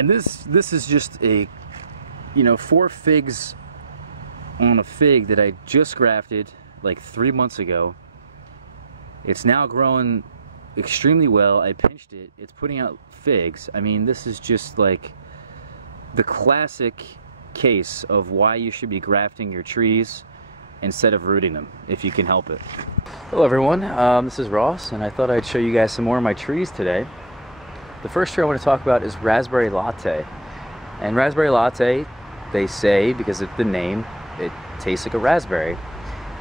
And this is just a, you know, 4 figs on a fig that I just grafted like 3 months ago. It's now growing extremely well. I pinched it. It's putting out figs. I mean, this is just like the classic case of why you should be grafting your trees instead of rooting them, if you can help it. Hello everyone, this is Ross, and I thought I'd show you guys some more of my trees today. The first tree I want to talk about is Raspberry Latte. And Raspberry Latte, they say, because of the name, it tastes like a raspberry.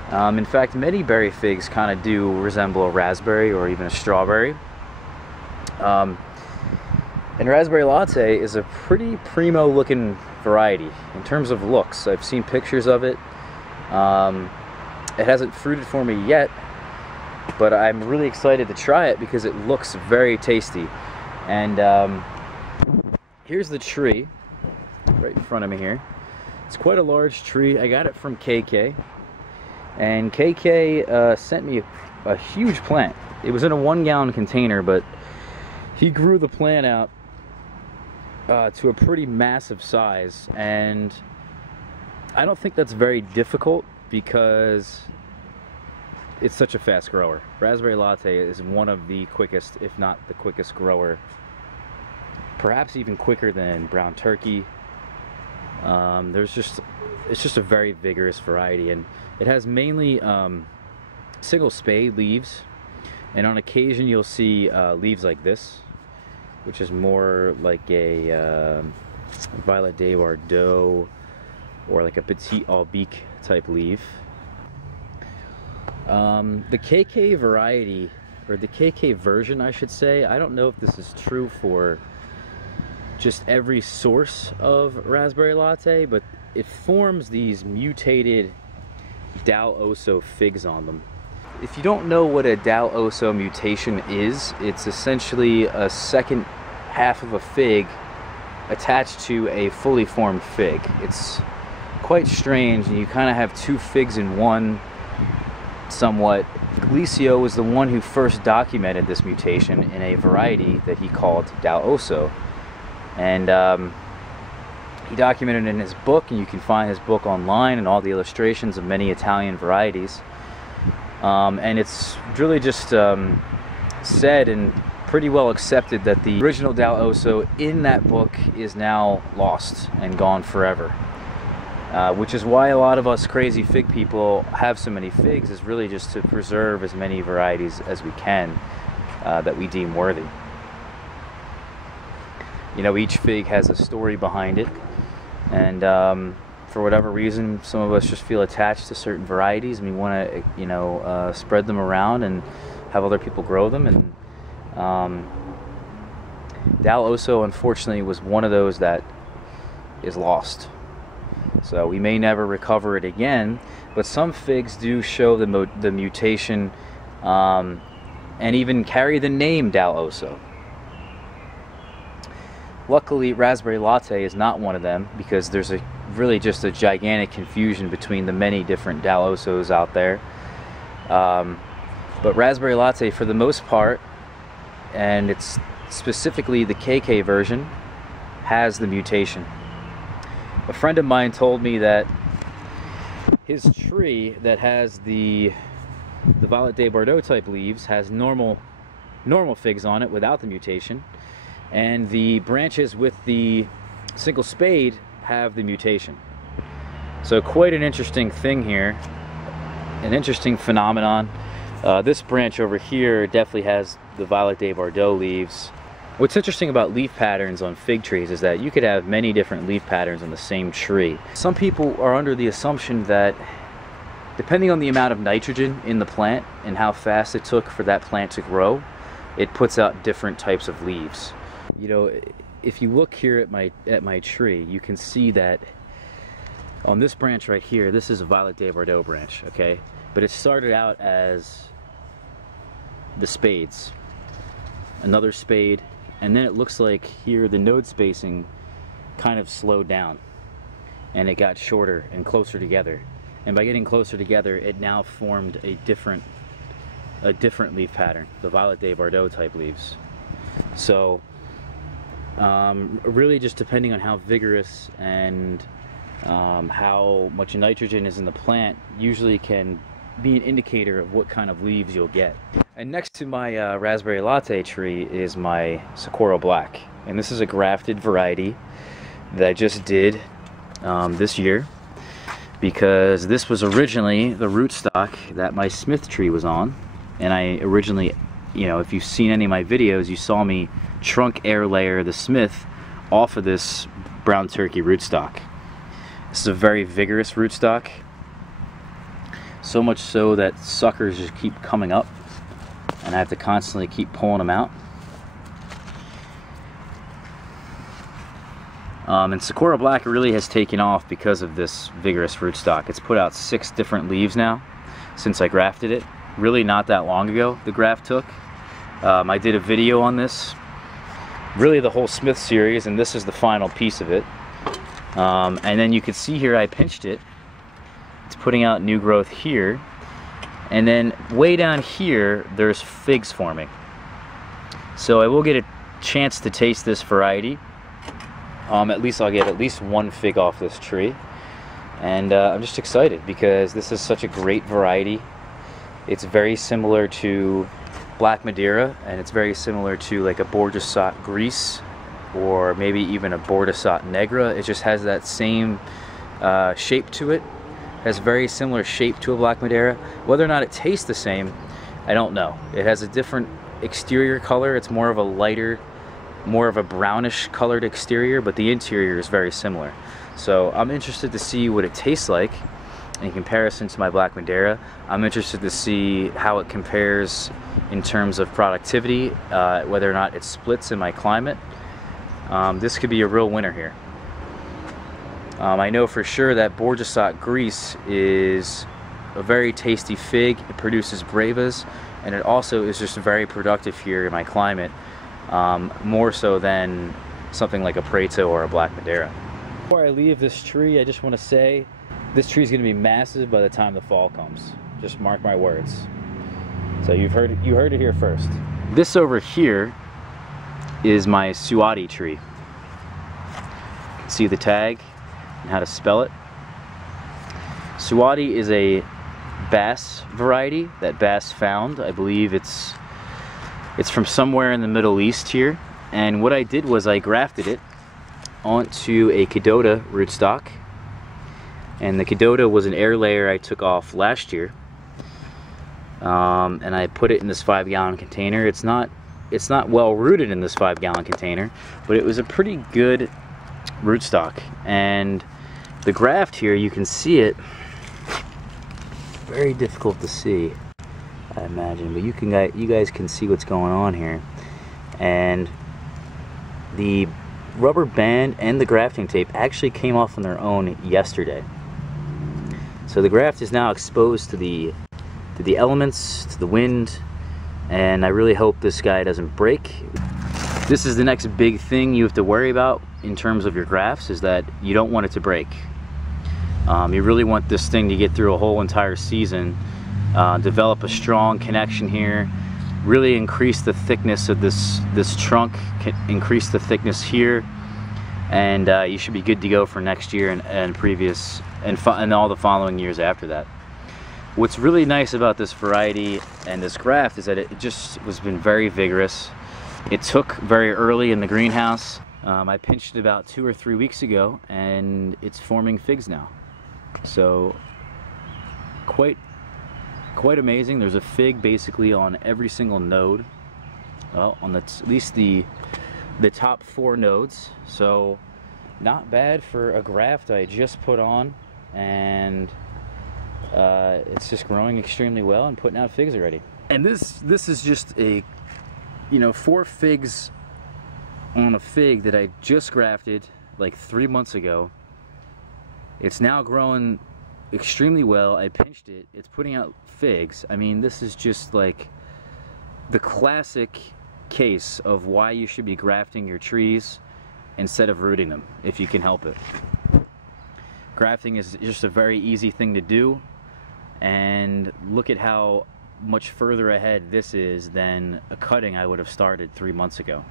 In fact, many berry figs kind of do resemble a raspberry or even a strawberry. And Raspberry Latte is a pretty primo looking variety in terms of looks. I've seen pictures of it. It hasn't fruited for me yet, but I'm really excited to try it because it looks very tasty. And here's the tree right in front of me here. It's quite a large tree. I got it from KK, and KK sent me a huge plant. It was in a 1-gallon container, but he grew the plant out to a pretty massive size, and I don't think that's very difficult because it's such a fast grower. Raspberry Latte is one of the quickest, if not the quickest grower, perhaps even quicker than brown turkey. It's just a very vigorous variety, and it has mainly single spade leaves, and on occasion you'll see leaves like this, which is more like a Violet de Bordeaux or like a Petit Albique type leaf. The KK variety, or the KK version I should say, I don't know if this is true for just every source of Raspberry Latte, but it forms these mutated Dal Oso figs on them. If you don't know what a Dal Oso mutation is, it's essentially a second half of a fig attached to a fully formed fig. It's quite strange, and you kind of have 2 figs in one somewhat. Glicio was the one who first documented this mutation in a variety that he called Dal Oso. And he documented it in his book, and you can find his book online and all the illustrations of many Italian varieties. And it's really just said and pretty well accepted that the original Dal Oso in that book is now lost and gone forever. Which is why a lot of us crazy fig people have so many figs, is really just to preserve as many varieties as we can that we deem worthy. You know, each fig has a story behind it, and for whatever reason, some of us just feel attached to certain varieties, and we want to, you know, spread them around and have other people grow them. And Dal Oso, unfortunately, was one of those that is lost. So we may never recover it again, but some figs do show the mutation and even carry the name Dal Oso. Luckily, Raspberry Latte is not one of them, because there's really just a gigantic confusion between the many different Dal Osos out there. But Raspberry Latte, for the most part, and it's specifically the KK version, has the mutation. A friend of mine told me that his tree that has the Violet de Bordeaux type leaves has normal figs on it without the mutation, and the branches with the single spade have the mutation. So quite an interesting thing here, an interesting phenomenon. This branch over here definitely has the Violet de Bordeaux leaves. What's interesting about leaf patterns on fig trees is that you could have many different leaf patterns on the same tree. Some people are under the assumption that depending on the amount of nitrogen in the plant and how fast it took for that plant to grow, it puts out different types of leaves. You know, if you look here at my tree, you can see that on this branch right here, this is a Violet de Bordeaux branch, okay? But it started out as the spades, another spade, and then it looks like here the node spacing kind of slowed down, and it got shorter and closer together. And by getting closer together, it now formed a different leaf pattern, the Violet de Bordeaux type leaves. So Really just depending on how vigorous and how much nitrogen is in the plant usually can be an indicator of what kind of leaves you'll get. And next to my raspberry latte tree is my Sakura Black, and this is a grafted variety that I just did this year, because this was originally the rootstock that my Smith tree was on. And I originally, you know, if you've seen any of my videos, you saw me trunk air layer the Smith off of this brown turkey rootstock. This is a very vigorous rootstock, so much so that suckers just keep coming up and I have to constantly keep pulling them out. And Sakura Black really has taken off because of this vigorous rootstock. It's put out 6 different leaves now since I grafted it. Really not that long ago the graft took. I did a video on this, really the whole Smith series, and this is the final piece of it. And then you can see here I pinched it. It's putting out new growth here, and then way down here there's figs forming. So I will get a chance to taste this variety. At least I'll get at least 1 fig off this tree, and I'm just excited because this is such a great variety. It's very similar to Black Madeira, and it's very similar to like a Bordeaux Gris, or maybe even a Bordeaux Negra. It just has that same shape to it. Has very similar shape to a Black Madeira. Whether or not it tastes the same, I don't know. It has a different exterior color. It's more of a lighter, more of a brownish colored exterior, but the interior is very similar. So I'm interested to see what it tastes like in comparison to my Black Madeira. I'm interested to see how it compares in terms of productivity, whether or not it splits in my climate. This could be a real winner here. I know for sure that Bordeaux Gris is a very tasty fig. It produces bravas, and it also is just very productive here in my climate, more so than something like a Prato or a Black Madeira. Before I leave this tree, I just want to say this tree is going to be massive by the time the fall comes. Just mark my words. So you heard it here first. This over here is my Sawadee tree. See the tag and how to spell it. Sawadee is a bass variety that Bass found. I believe it's from somewhere in the Middle East here. And what I did was I grafted it onto a Cadota rootstock. And the Cadota was an air layer I took off last year. And I put it in this 5-gallon container. It's not well rooted in this 5-gallon container, but it was a pretty good rootstock. And the graft here, you can see it, very difficult to see, I imagine, but you guys can see what's going on here. And the rubber band and the grafting tape actually came off on their own yesterday. So the graft is now exposed to the elements, to the wind, and I really hope this guy doesn't break. This is the next big thing you have to worry about in terms of your grafts, is that you don't want it to break. You really want this thing to get through a whole entire season, develop a strong connection here, really increase the thickness of this trunk, increase the thickness here, and you should be good to go for next year and previous and all the following years after that. What's really nice about this variety and this graft is that it just has been very vigorous. It took very early in the greenhouse. I pinched it about 2 or 3 weeks ago, and it's forming figs now. So quite amazing. There's a fig basically on every single node. Well, on at least the top 4 nodes. So not bad for a graft I just put on, and it's just growing extremely well and putting out figs already. And this is just a 4 figs on a fig that I just grafted like 3 months ago. It's now growing extremely well. I pinched it. It's putting out figs. I mean, this is just like the classic case of why you should be grafting your trees instead of rooting them if you can help it. Grafting is just a very easy thing to do, and look at how much further ahead this is than a cutting I would have started 3 months ago.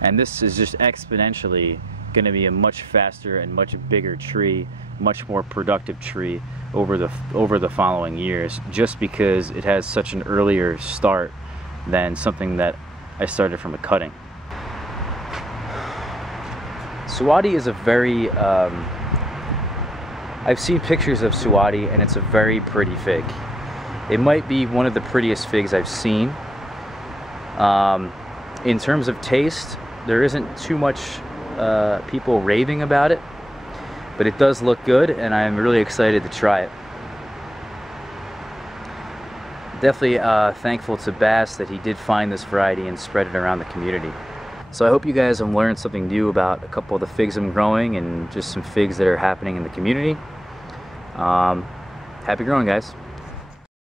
And this is just exponentially going to be a much faster and much bigger tree, much more productive tree over the following years, just because it has such an earlier start than something that I started from a cutting. Sawadee is a very, I've seen pictures of Sawadee and it's a very pretty fig. It might be one of the prettiest figs I've seen. In terms of taste, there isn't too much people raving about it, but it does look good and I'm really excited to try it. Definitely thankful to Bass that he did find this variety and spread it around the community. So I hope you guys have learned something new about a couple of the figs I'm growing and just some figs that are happening in the community. Happy growing, guys.